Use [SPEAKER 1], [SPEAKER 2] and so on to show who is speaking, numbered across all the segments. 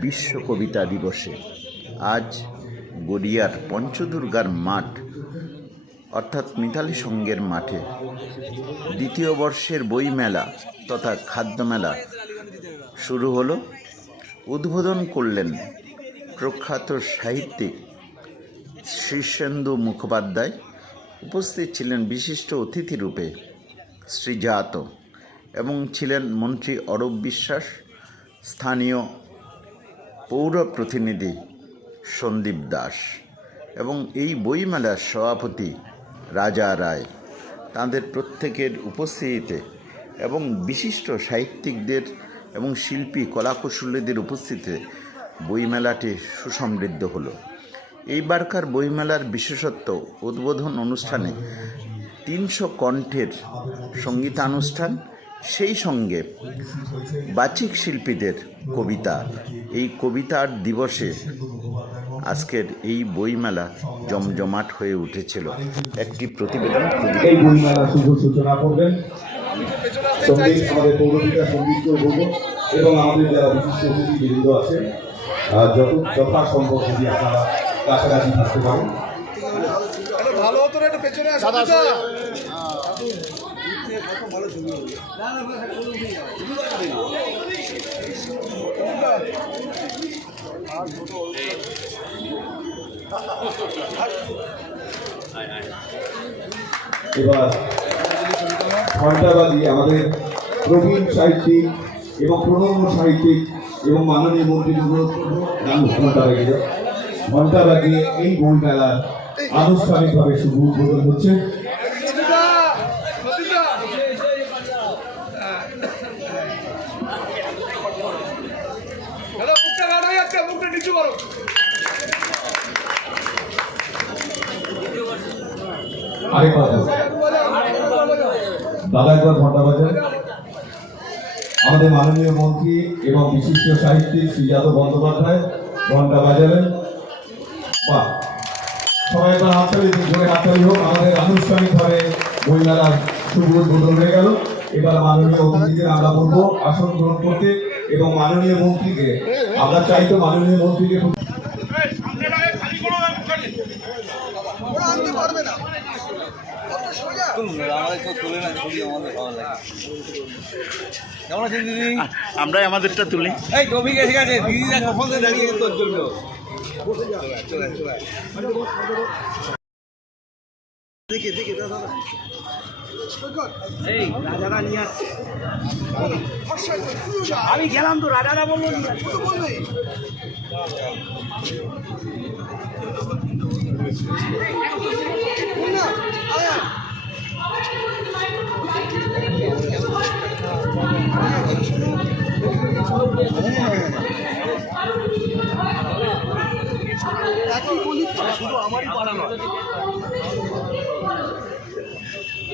[SPEAKER 1] বিশ্ব কবিতা দিবসে আজ গড়িয়ার পঞ্চদুর্গার মাঠ অর্থাৎ মিতালি সঙ্গের মাঠে। দ্বিতীয় বর্ষের বইমেলা তথা খাদ্যমেলা শুরু হলো। উদ্বোধন করলেন প্রখ্যাত সাহিত্যিক শীর্ষেন্দু মুখোপাধ্যায়। উপস্থিত ছিলেন বিশিষ্ট অতিথি রূপে শ্রীজাত এবং ছিলেন মন্ত্রী অরূপ বিশ্বাস, স্থানীয় পৌর প্রতিনিধি সন্দীপ দাস এবং এই বইমেলার সভাপতি রাজা রায় তাঁদের প্রত্যেকের উপস্থিতিতে এবং বিশিষ্ট সাহিত্যিকদের এবং শিল্পী কলাকুশলীদের উপস্থিতিতে বইমেলাটি সুসমৃদ্ধ হলো। এইবারকার বইমেলার বিশেষত্ব উদ্বোধন অনুষ্ঠানে তিনশো কণ্ঠের সঙ্গীতানুষ্ঠান সেই সঙ্গে বাচিক শিল্পীদের কবিতা এই কবিতার দিবসে আজকের এই বইমেলা জমজমাট হয়ে উঠেছিল। একটি প্রতিবেদন
[SPEAKER 2] এই বইমেলা শুভ সূচনা করবেন। আমাদের পৌরপিতা সংগীত বলব এবং আমাদের যারা বিশিষ্ট অতিথিবৃন্দ আছে যত যথাসম্ভব যদি আপনারা কাছাকাছি থাকতে পারেন।
[SPEAKER 3] ভালো হতো না
[SPEAKER 2] আমাদের প্রবীণ সাহিত্যিক এবং প্রণম্য সাহিত্যিক এবং মাননীয় করব গান ঘণ্টা এই বই মেলার আনুষ্ঠানিকভাবে শুভ উদ্বোধন হচ্ছে। বলব। দাদা একবার ঘণ্টা বাজান। আমাদের মাননীয় মন্ত্রী এবং বিশিষ্ট সাহিত্যিক শ্রী যাদব বন্দ্যোপাধ্যায়, ঘণ্টা বাজাবেন বা, সবাই একবার হাততালি জোরে হাততালি হোক, আমাদের আনুষ্ঠানিকভাবে বইমেলার শুভ উদ্বোধন হয়ে গেল। এবার মাননীয় অতিথিদের আমরা বলব, আসন গ্রহণ করতে এবং মাননীয় মন্ত্রীকে, আমরা চাইতো মাননীয় মন্ত্রীকে
[SPEAKER 3] ওরা আনতে পারবে না অত সোজা
[SPEAKER 4] আমাদের কেউ তোলে না ছবি আমাদের ভালো লাগে কেমন আছেন না
[SPEAKER 1] আমরাই আমাদেরটা তুলি।
[SPEAKER 4] এই গেছে। দিদিরা কখন থেকে দাঁড়িয়ে তোর জন্য?
[SPEAKER 3] দেখে দেখে দাদা
[SPEAKER 4] এই নিয়ে
[SPEAKER 3] আমি
[SPEAKER 4] গেলাম তো রাজারা বলল
[SPEAKER 3] শুধু আমারই পাড়া নয়।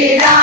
[SPEAKER 5] Era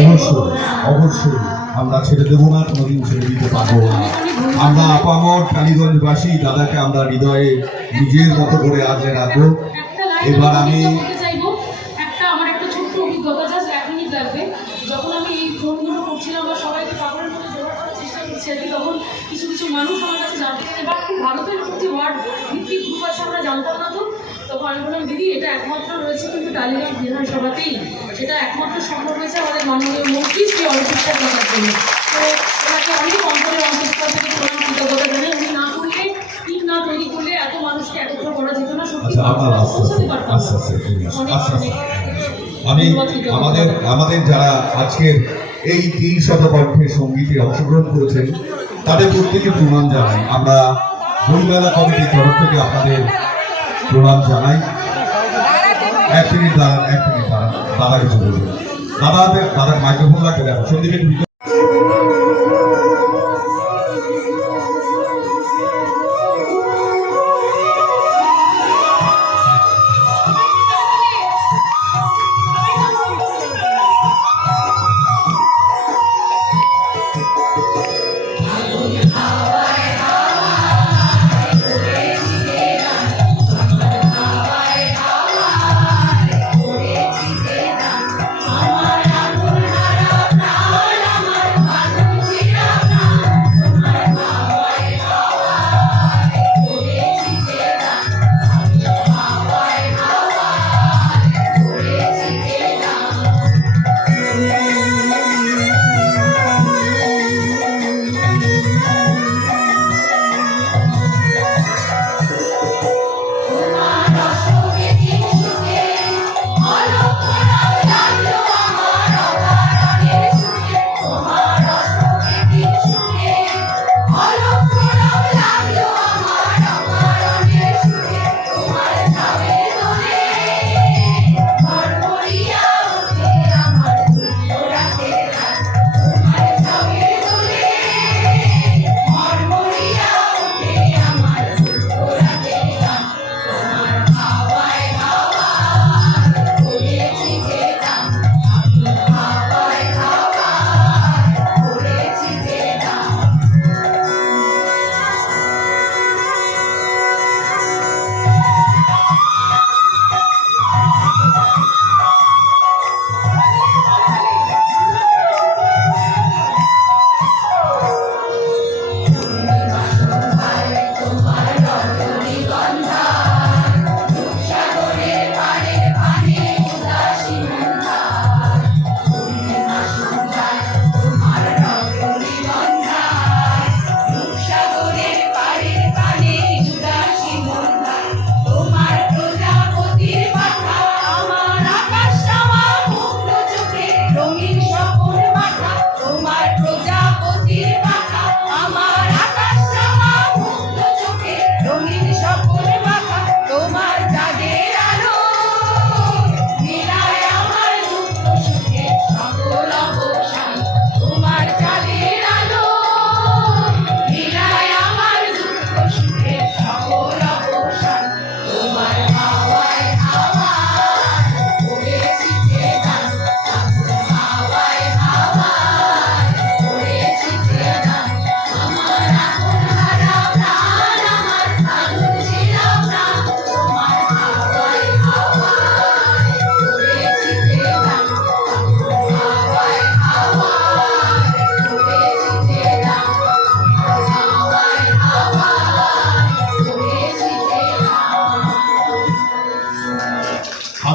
[SPEAKER 2] অবশ্যই অবশ্যই আমরা ছেড়ে দেবো না, কোনোদিন ছেড়ে দিতে পারব না। আমরা আপামর টালিগঞ্জবাসী, দাদাকে আমরা হৃদয়ে নিজের মতো করে আগলে রাখব। এবার আমি
[SPEAKER 6] আমরা জানতাম না তো। তখন আমি বললাম, দিদি, এটা একমাত্র রয়েছে কিন্তু টালিগঞ্জ বিধানসভাতেই। সেটা একমাত্র সম্ভব হয়েছে আমাদের মাননীয় মন্ত্রী শ্রী অরবিন্দার কথার জন্য। তো ওনাকে অনেক অন্তরে অন্তঃস্থল থেকে প্রণাম কৃতজ্ঞতা জানাই। উনি না করলে টিম না তৈরি করলে এত মানুষকে একত্র করা যেত না। সত্যি
[SPEAKER 5] আচ্ছা
[SPEAKER 6] পৌঁছাতে পারতাম অনেক
[SPEAKER 5] আস্তে আস্তে।
[SPEAKER 6] অনেক
[SPEAKER 5] আমি আমাদের আমাদের যারা আজকের এই তিন শতকণ্ঠের সঙ্গীতে অংশগ্রহণ করেছেন তাদের প্রত্যেকে প্রণাম জানাই। আমরা বইমেলা কমিটির তরফ থেকে আপনাদের প্রণাম জানাই। এক মিনিট দাঁড়ান এক মিনিট দাঁড়ান। দাদাকে দাদা দাদার মাইক্রোফোন লাগবে দেখো সন্দীপের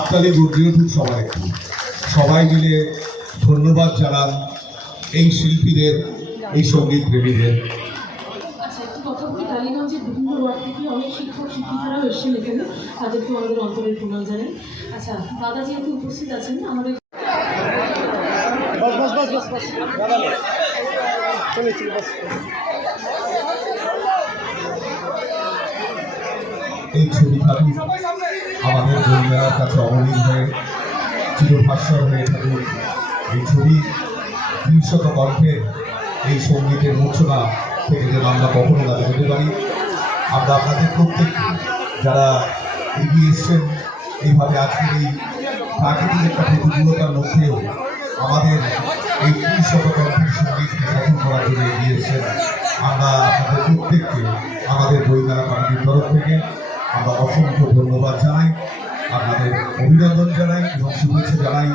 [SPEAKER 5] হাততালি গুটলি উঠুক সবাই সবাই মিলে ধন্যবাদ জানান এই শিল্পীদের এই সংগীত প্রেমীদের।
[SPEAKER 6] তাদেরকে আমাদের আচ্ছা দাদা উপস্থিত আমাদের
[SPEAKER 5] এই ছবি বইমেলার কাছে অমলিন হয়ে চিরভাস্বর হয়ে থাকুক এই ছবি বিংশত কণ্ঠের এই সঙ্গীতের মূর্ছনা থেকে যেন আমরা কখনো না যেতে পারি আমরা আপনাদের প্রত্যেককে যারা এগিয়ে এসছেন এইভাবে আজকের এই প্রাকৃতিক একটা প্রতিকূলতার মধ্যেও আমাদের এই বিংশত কণ্ঠের সঙ্গীতকে সফল করার জন্য এগিয়ে এসছেন আমরা আপনাদের প্রত্যেককে আমাদের বইমেলা কমিটির তরফ থেকে আমরা অসংখ্য ধন্যবাদ জানাই। আপনাদের অভিনন্দন জানাই এবং শুভেচ্ছা জানাই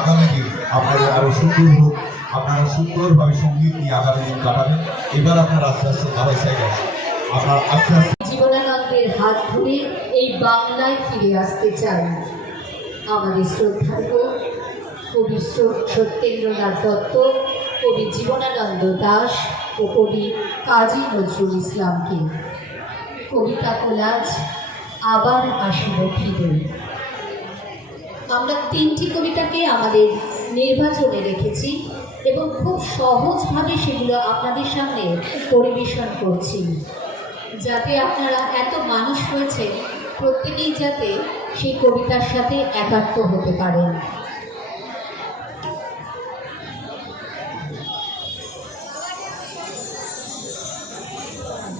[SPEAKER 5] আগামী দিন। আপনাদের আরও সুন্দর হোক,
[SPEAKER 2] আপনারা সুন্দরভাবে সংগীত নিয়ে আগামী দিন কাটাবেন। এবার আপনার আস্তে আস্তে সবাই সাইকেল আপনার আস্তে আস্তে
[SPEAKER 7] জীবনানন্দের হাত ধরে এই বাংলায় ফিরে আসতে চাই। আমাদের শ্রদ্ধার্ঘ কবি সত্যেন্দ্রনাথ দত্ত, কবি জীবনানন্দ দাস ও কবি কাজী নজরুল ইসলামকে। কবিতা কোলাজ আবার আসিব ফিরে আমরা তিনটি কবিতাকে আমাদের নির্বাচনে রেখেছি এবং খুব সহজভাবে সেগুলো আপনাদের সামনে পরিবেশন করছি। যাতে আপনারা এত মানুষ রয়েছে প্রত্যেকেই যাতে সেই কবিতার সাথে একাত্ম হতে পারেন।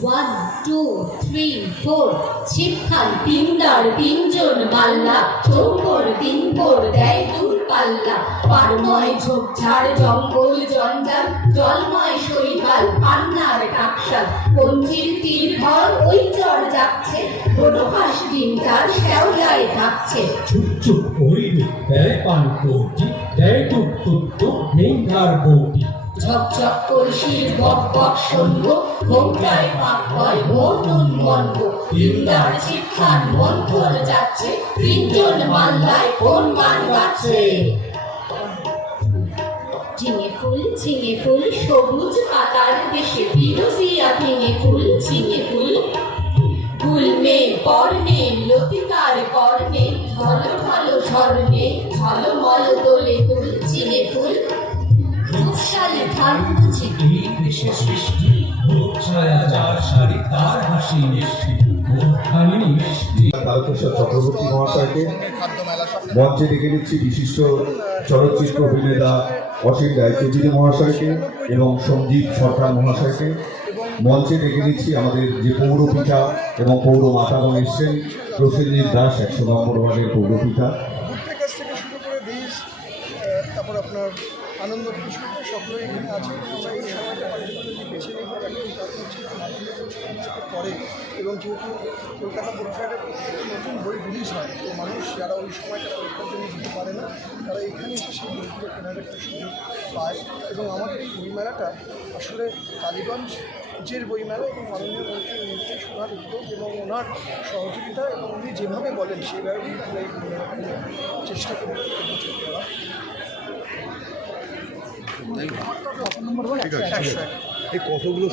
[SPEAKER 7] ওয়ান টু থ্রি ফোর ছিপখান তিনদার তিনজন মাল্লা। চৌকর দিনভর দেয় দূর পাল্লা। পারময় ঝোপঝাড়, জঙ্গল জঞ্জাল। জলময় শৈবাল, পান্নার টাকশাল পঞ্জির তীর ঘর ওই চর যাচ্ছে। বনহাস দিনটার শ্যাওলায় থাকছে।
[SPEAKER 8] চুপ করিবে দেয় পান কোটি, দেয় টুক টুক মেঘার বৌটি।
[SPEAKER 7] ঝকঝক কলসির বক বক সন্ধ্য ঘোমটায় পাক হয় তিনদার শিক্ষার মন্থর যাচ্ছে, তিনজন মাল্লায় কোন ঝিঙে ফুল ঝিঙে ফুল, সবুজ পাতার দেশে ফিরোজিয়া ভেঙে ফুল, ঝিঙে ফুল। গুলমে পর্ণে লতিকার কর্ণে ঢল ঢল ঝর্ণে ঝলমল দোলে তুল ঝিঙে ফুল।
[SPEAKER 2] চক্রবর্তী মহাশয়কে মঞ্চে ডেকে নিচ্ছি বিশিষ্ট চলচ্চিত্র অভিনেতা অসীম রায়চৌধুরী মহাশয়কে এবং সঞ্জীব সরকার মহাশয়কে। মঞ্চে ডেকে নিচ্ছি আমাদের যে পৌর পৌরপিতা এবং পৌর মাতাগণ এসছেন প্রসেনজিৎ দাস, একশো নম্বর ওয়ার্ডের পৌরপিতা।
[SPEAKER 3] আনন্দ শুরু করে এখানে আছে। আমরা এই সময়টা পার্টিকুলারলি বেছে নিই তার একটি কারণ হচ্ছে এবং যেহেতু কলকাতা পরীক্ষাটা নতুন বই রিলিজ হয়, তো মানুষ যারা ওই সময়টা পরীক্ষার জন্য দিতে পারে না, তারা এখানে এসে সেই বইগুলো কেনার একটা সুযোগ পায়। এবং আমাদের এই বইমেলাটা আসলে কালীগঞ্জ যে বইমেলা এবং মাননীয় মন্ত্রী নির্দেশ ওনার উদ্যোগ এবং ওনার সহযোগিতা এবং উনি যেভাবে বলেন সেইভাবে আমরা এই বইমেলাটা চেষ্টা করি একশো এক।
[SPEAKER 2] এই কতগুলো